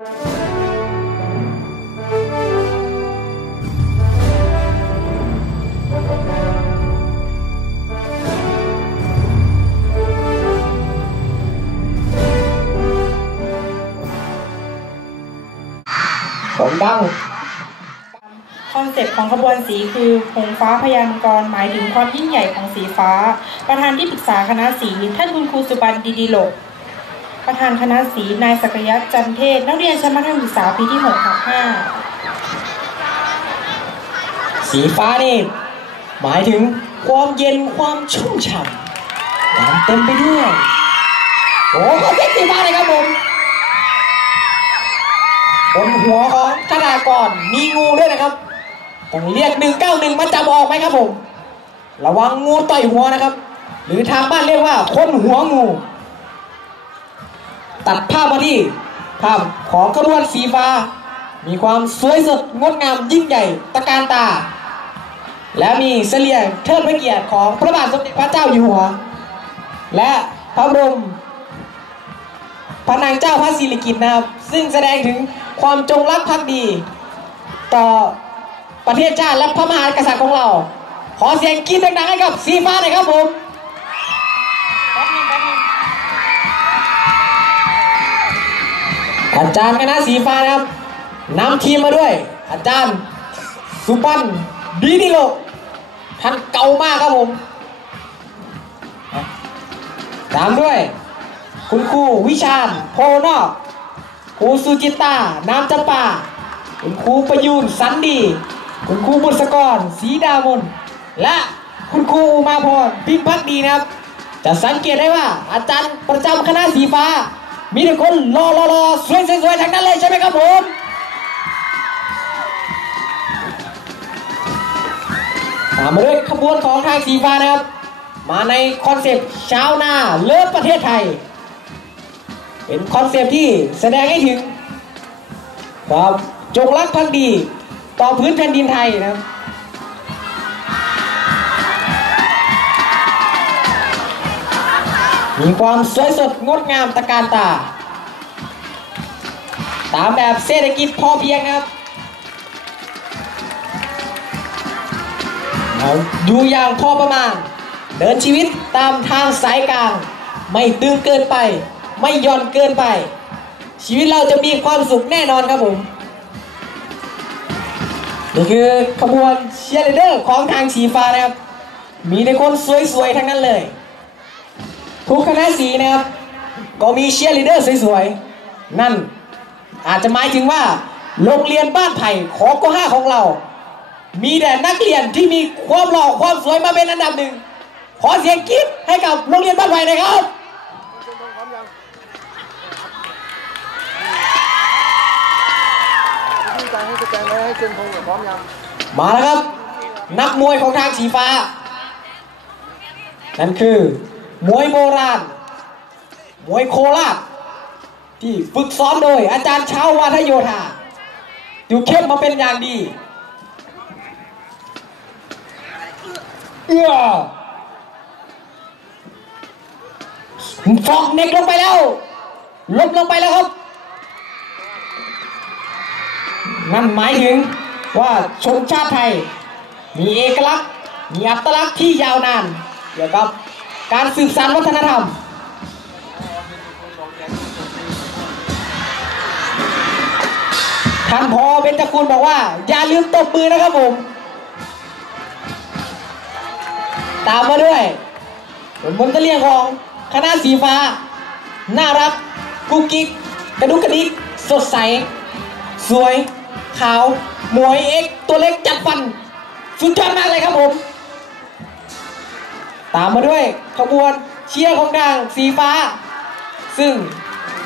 ผมดังคอนเซ็ปต์ของขบวนสีคือหงฟ้าพยามกรหมายถึงความยิ่งใหญ่ของสีฟ้า ประธานที่ปรึกษาคณะสีท่านคุณครูสุบันดีดีโลก ประธานคณะสีนายศักยัตจันเทศ นักเรียนชั้นมัธยมศึกษาปีที่6ทับ5สีฟ้านี่ หมายถึงความเย็นความชุ่มฉ่ำน้ำเต็มไปด้วย โอ้ขอเสีฟ้าเลยครับผมบนหัวของธนากรมีงูด้วยนะครับต้องเรียก 191 มาจับออกไหมครับผม ระวังงูต่อยหัวนะครับ หรือทางบ้านเรียกว่าคนหัวงู ตัดภาพมาที่ภาพของขบวนสีฟ้า มีความสวยสดงดงามยิ่งใหญ่ตะการตา และมีเสลียงเทิดพระเกียรติของพระบาทสมเด็จพระเจ้าอยู่หัว และพระบรมพระนางเจ้าพระสิริกิติ์นะครับ ซึ่งแสดงถึงความจงรักภักดี ต่อประเทศชาติและพระมหากษัตริย์ของเรา ขอเสียงกรี๊ดดังๆให้กับสีฟ้าหน่อยครับผม อาจารย์คณะสีฟ้านะครับนำทีมมาด้วย อาจารย์สุปันดีนิโลท่านเก่ามากครับผมตามด้วย คุณครูวิชาญโพนอกครูสุจิตาน้ำจำปาคุณครูประยูนสันดี คุณครูบุษกรศรีดามน และคุณครูมาพรพิมพ์พักดีนะครับ จะสังเกตได้ว่าอาจารย์ประจำคณะสีฟ้า มีแต่คนรอรอรอสวยสวยๆทั้งนั้นเลยใช่ไหมครับผมตามมาด้วยขบวนของทางสีฟ้านะครับ มาในคอนเซปต์ชาวนาเลิศประเทศไทย เป็นคอนเซปต์ที่แสดงให้ถึงความจงรักภักดี ต่อพื้นแผ่นดินไทยนะครับ มีความสวยสดงดงามตะการตา ตามแบบเศรษฐกิจพอเพียงครับเราดูอย่างพอประมาณ เดินชีวิตตามทางสายกลาง ไม่ตึงเกินไป ไม่ย่อนเกินไป ชีวิตเราจะมีความสุขแน่นอนครับผมนี่คือขบวนเชียร์ลีดเดอร์ของทางสีฟ้านะครับ มีแต่คนสวยๆ ทั้งนั้นเลย ทุกคณะสีนะครับ ก็มีเชียร์ลีดเดอร์สวยๆ นั่นอาจจะหมายถึงว่าโรงเรียนบ้านไผ่ของกห้าของเรา มีแต่นักเรียนที่มีความหล่อความสวยมาเป็นอันดับหนึ่ง ขอเสียงกรี๊ดให้กับโรงเรียนบ้านไผ่หน่อยครับที่การให้สแกนไว้ให้เจนพงศ์กับพร้อมยังมาแล้วครับ นักมวยของทางสีฟ้า นั่นคือ มวยโบราณ มวยโคราช ที่ฝึกซ้อมโดย อาจารย์เช้าวาทโยธาอยู่เข้มมาเป็นอย่างดีเอื้อฟอกเน็กลงไปแล้วลบลงไปแล้วครับ นั่นหมายถึงว่าชนชาติไทย มีเอกลักษณ์ มีอัตลักษณ์ที่ยาวนานเกี่ยวกับ การสืบสานวัฒนธรรมท่านพอเบญจคุณบอกว่า อย่าลืมตบมือนะครับผม ตามมาด้วยผลบนตะเลียงของคณะสีฟ้า น่ารักกุ๊กกิ๊กกระดุกกระดิกสดใส สวย ขาว หมวยเอ็กตัวเล็กจัดฟัน สุดยอดมากเลยครับผม ตามมาด้วยขบวนเชียร์ของทางสีฟ้า ซึ่ง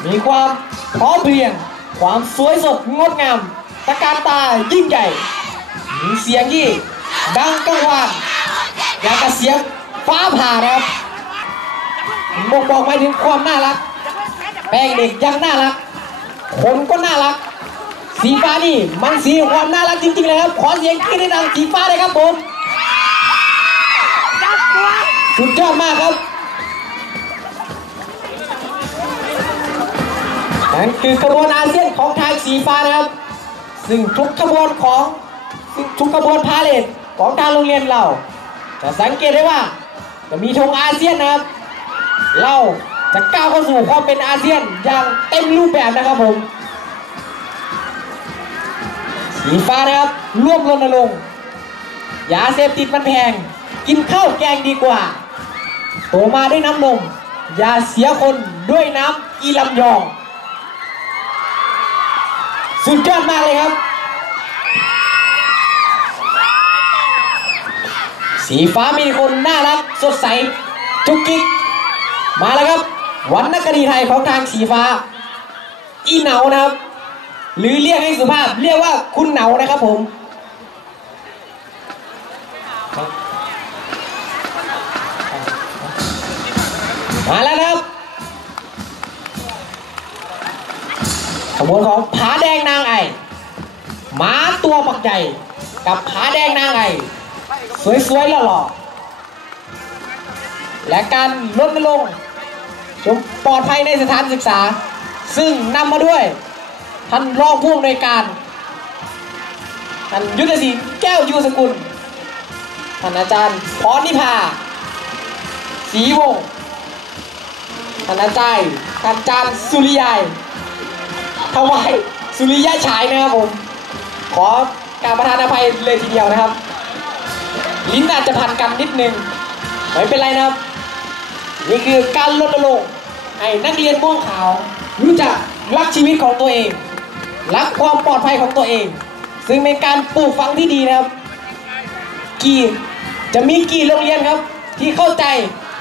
มีความพร้อมเพรียง ความสวยสดงดงามตะการตายิ่งใหญ่ มีเสียงที่ดังกังวานอย่างกับเสียงฟ้าผ่านะครับบ่งบอกไปถึงความน่ารัก แป้งเด็กยังน่ารักคนก็น่ารัก สีฟ้านี่มันสีของความน่ารักจริงๆเลยครับ ขอเสียงกรี๊ดให้ดังสีฟ้าเลยครับผม สุดยอดมากครับนั่นคือขบวนอาเซียนของไทางสีฟ้านะครับ ซึ่งทุกขบวนของซึ่งทุกขบวนพาเลทของทางโรงเรียนเรา จะสังเกตได้ว่า จะมีธงอาเซียนนะครับ เราจะก้าวเข้าสู่ความเป็นอาเซียนอย่างเต็มรูปแบบนะครับผม สีฟ้านะครับร่วมรณรงค์ยาเสพติดมันแพง กินข้าวแกงดีกว่า โตมาด้วยน้ำนม อย่าเสียคนด้วยน้ำอีลำยอง สุดยอดมากเลยครับ สีฟ้ามีคนน่ารักสดใส จุกจิกมาแล้วครับ วันนักดีไทยของทางสีฟ้า อีเหนานะครับ หรือเรียกให้สุภาพ เรียกว่าคุณเหนานะครับผม มาแล้วครับขบวนของผาแดงนางไอม้าตัวปักใหญ่กับผาแดงนางไอสวยๆหล่อๆและการลดลงจงปลอดภัยในสถานศึกษา ซึ่งนำมาด้วย ท่านรองผู้อำนวยการท่านยุทธศรีแก้วยูสกุลท่านอาจารย์พรนิพาศีวงศ์ ท่านอาจารย์ท่านอาจารย์สุริยายถวายสุริยะฉายนะครับผม ขอการประทานอภัยเลยทีเดียวนะครับ ลิ้นอาจจะพันกันนิดนึง ไม่เป็นไรนะครับ นี่คือการรณรงค์ให้นักเรียนม่วงขาว รู้จักรักชีวิตของตัวเอง รักความปลอดภัยของตัวเอง ซึ่งเป็นการปลูกฝังที่ดีนะครับ กี่จะมีกี่โรงเรียนครับ ที่เข้าใจ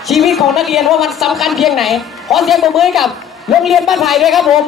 ชีวิตของนักเรียนว่ามันสำคัญเพียงไหน ขอเสียงปรบมือกับโรงเรียนบ้านไผ่ด้วยครับผม